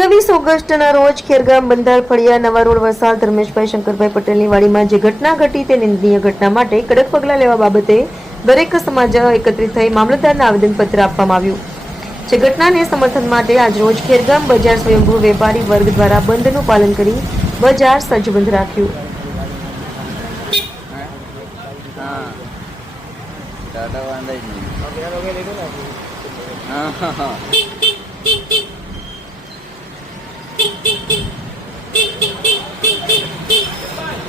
અઠ્યાવીસ ઓગસ્ટના રોજ ખેરગામ બંધાર ફળિયા નવા રોડ વસાલ ધર્મેશભાઈ શંકરભાઈ પટેલની વાડીમાં જે ઘટના ઘટી તે નિંદનીય ઘટના માટે કડક પગલાં લેવા બાબતે દરેક સમાજ એકત્રિત થઈ મામલતદારને આવેદનપત્ર આપવામાં આવ્યું. જે ઘટનાને સમર્થન માટે આજરોજ ખેરગામ બજાર સ્વયંભૂ વેપારી વર્ગ દ્વારા બંધનું પાલન કરી બજાર સજ્જબંધ રાખ્યું. હા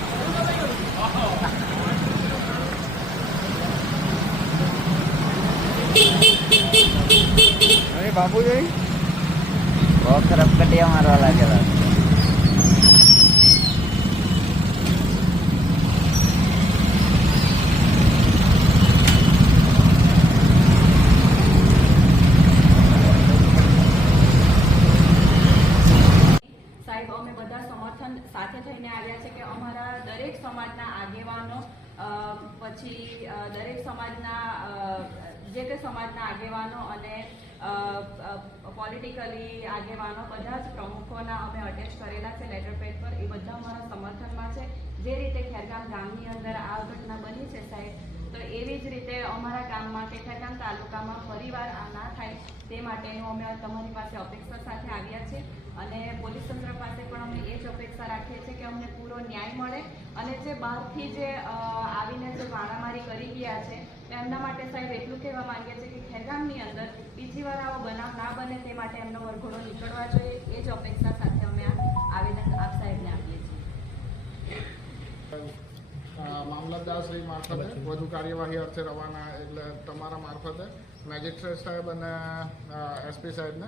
દાદા વાંધાય જ નહીં હા હા હા અરે બાપુજી બહુ ખરાબ કટિયા મારવા લાગેલા સાહેબ અમે બધા સમર્થન આવ્યા છે કે અમારા દરેક સમાજના આગેવાનો પછી દરેક સમાજના જે તે સમાજના આગેવાનો અને પોલિટિકલી આગેવાનો બધા જ પ્રમુખોના અમે અટેચ કરેલા છે લેટર પેડ પર. એ બધા અમારા સમર્થનમાં છે. જે રીતે ખેરગામ ગામની અંદર આ ઘટના બની છે સાહેબ, તો એવી જ રીતે અમારા ગામમાં કે ખેરગામ તાલુકામાં ફરીવાર આ ના થાય, તે માટેનું અમે તમારી પાસે અપેક્ષા સાથે આવ્યા છે અને પોલીસ તંત્ર પાસે પણ અમે એ જ અપેક્ષા રાખીએ છીએ કે અમને પૂરો ન્યાય મળે અને જે બહારથી જે આવીને જે મારામારી કરી ગયા છે એમના માટે સાહેબ એટલું કહેવા માંગીએ છીએ કે ખેરગામની અંદર બીજી વાર આવો બનાવ ના બને તે માટે એમનો વરઘોડો નીકળવા જોઈએ. એ જ અપેક્ષા સાથે અમે આ આવેદન આપ સાહેબને આપીએ છીએ. અ, મામલતદાર શ્રી મારફતે વધુ કાર્યવાહી અર્થે રવાના એટલે તમારા મારફતે મેજિસ્ટ્રેટ સાહેબ અને એસપી સાહેબને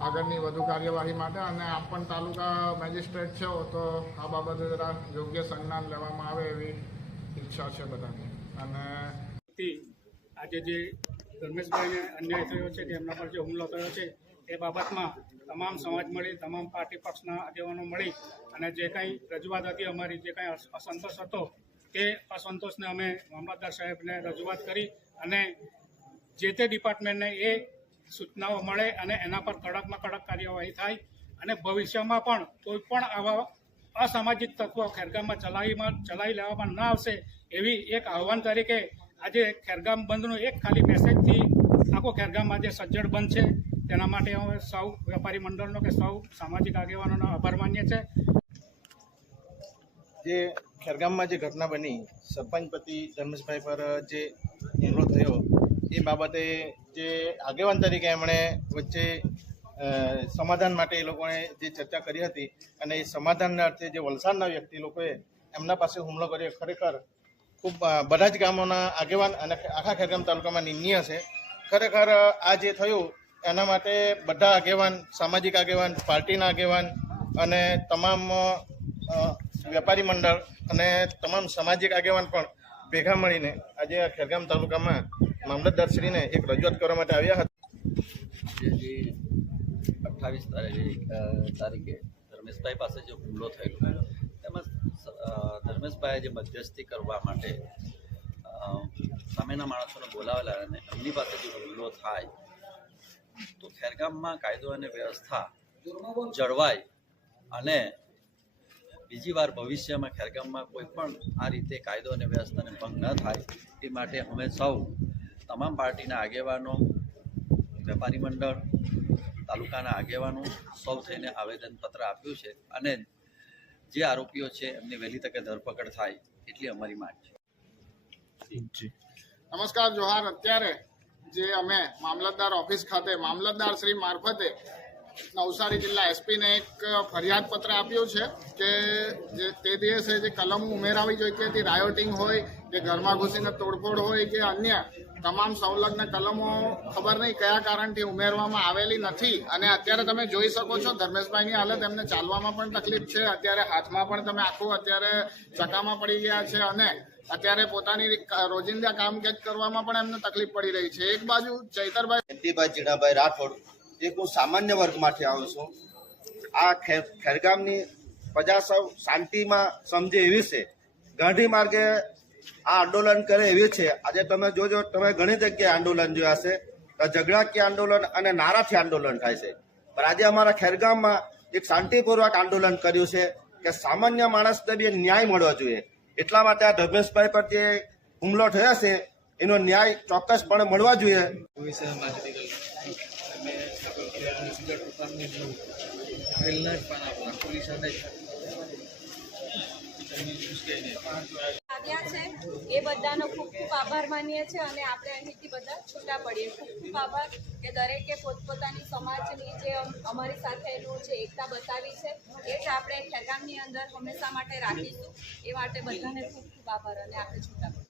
આગળની વધુ કાર્યવાહી માટે અને આપ પણ તાલુકા મેજિસ્ટ્રેટ છો તો આ બાબતે જરા યોગ્ય સંજ્ઞાન લેવામાં આવે એવી ઈચ્છા છે બધાની. અને આજે જે ધર્મેશભાઈને અન્યાય થયો છે કે એમના પર જે હુમલો થયો છે એ બાબતમાં તમામ સમાજ મળી તમામ પાર્ટી પક્ષના આગેવાનો મળી અને જે કંઈ રજૂઆત હતી અમારી જે કંઈ અસંતોષ હતો તે અસંતોષને અમે મામલતદાર સાહેબને રજૂઆત કરી અને જે તે ડિપાર્ટમેન્ટને એ સૂચનાઓ મળે અને એના પર કડકમાં કડક કાર્યવાહી થાય અને ભવિષ્યમાં પણ કોઈ પણ આવા અસામાજિક તત્વો ખેરગામમાં ચલાવીમાં ચલાવી લેવામાં ન આવશે એવી એક આહવાન તરીકે આજે ખેરગામ બંધનો એક ખાલી મેસેજથી આખો ખેરગામ આજે સજ્જડ બંધ છે. તેના માટે અમે સૌ વેપારી મંડળનો કે સૌ સામાજિક આગેવાનોનો આભાર માનીએ છીએ. જે ખેરગામમાં જે ઘટના બની, સરપંચ પતિ ધર્મેશભાઈ પર જે હુમલો થયો, એ બાબતે જે આગેવાન તરીકે એમણે વચ્ચે સમાધાન માટે એ લોકોએ જે ચર્ચા કરી હતી અને એ સમાધાનના અર્થે જે વલસાડના વ્યક્તિ લોકોએ એમના પાસે હુમલો કર્યો ખરેખર ખૂબ બધા જ ગામોના આગેવાન અને આખા ખેરગામ તાલુકામાં નિંદનીય છે. ખરેખર આ જે થયું, એના માટે બધા આગેવાન, સામાજિક આગેવાન, પાર્ટીના આગેવાન અને તમામ વેપારી મંડળ અને તમામ સામાજિક આગેવાન પણ ભેગા મળીને આજે આ ખેરગામ તાલુકામાં મામલતદારશ્રીને એક રજૂઆત કરવા માટે આવ્યા હતા. અઠ્ઠાવીસ તારીખે ધર્મેશભાઈ પાસે જે હુમલો થયેલો, તેમજ ધર્મેશભાઈએ જે મધ્યસ્થી કરવા માટે સામેના માણસોને બોલાવેલા અને એમની પાસે જે હુમલો થાય, તો ખેરગામમાં કાયદો અને વ્યવસ્થા જળવાય અને બીજી વાર ભવિષ્યમાં ખેરગામમાં કોઈ પણ આ રીતે કાયદો અને વ્યવસ્થાને ભંગ ન થાય એ માટે અમે સૌ તમામ પાર્ટીના આગેવાનો, વેપારી મંડળ, તાલુકાના આગેવાનો સૌ થઈને આવેદનપત્ર આપ્યું છે અને જે આરોપીઓ છે એમની વહેલી તકે ધરપકડ થાય એટલી અમારી માંગ છે. નમસ્કાર, જોહાર. અત્યારે જે અમે મામલતદાર ઓફિસ ખાતે, મામલતદાર શ્રી મારફતે નવસારી જિલ્લા એસપીને એક ફરિયાદ પત્ર આપ્યો છે કે જે તે દિવસે જે કલમો ઉમેરાવી જોઈતી તે રાયોટિંગ હોય કે ઘરમાં ઘૂસીને તોડફોડ હોય કે અન્ય તમામ સંલગ્ન કલમો, ખબર નહીં કયા કારણથી ઉમેરવામાં આવેલી નથી. અને અત્યારે તમે જોઈ શકો છો ધર્મેશભાઈની હાલત, એમને ચાલવામાં પણ તકલીફ છે, અત્યારે હાથમાં પણ તમે આખું અત્યારે ચકામાં પડી ગયા છે અને અત્યારે પોતાની રોજિંદા કામકાજ કરવામાં પણ એમને તકલીફ પડી રહી છે. એક બાજુ ચૈતરભાઈ જયંતિભાઈ રાઠોડ એક હું સામાન્ય વર્ગમાંથી આવું છું. આ ખેરગામની પ્રજા સૌ શાંતિમાં સમજે એવી છે. ગાંધી માર્ગે આ આંદોલન કરે એવી છે. આજે તમે જોજો, તમે ઘણી જગ્યાએ આંદોલન જોયા છે ઝઘડાકીય આંદોલન અને નારાથી આંદોલન થાય છે. પણ આજે અમારા ખેરગામમાં એક શાંતિપૂર્વક આંદોલન કર્યું છે કે સામાન્ય માણસને બી ન્યાય મળવો જોઈએ. એટલા માટે આ ધર્મેશભાઈ પર જે હુમલો થયો છે, એનો ન્યાય ચોક્કસપણે મળવા જોઈએ. આવ્યા છે. એ બધાનો ખૂબ ખૂબ આભાર માનીએ છીએ અને આપણે અહીંથી બધા છૂટા પડીએ. ખૂબ ખૂબ આભાર કે દરેકે પોતપોતાની સમાજની જે અમારી સાથેનું જે એકતા બતાવી છે, એ જ આપણે ખેરગામની અંદર હંમેશા માટે રાખીશું. એ માટે બધાને ખૂબ ખૂબ આભાર અને આપણે છૂટા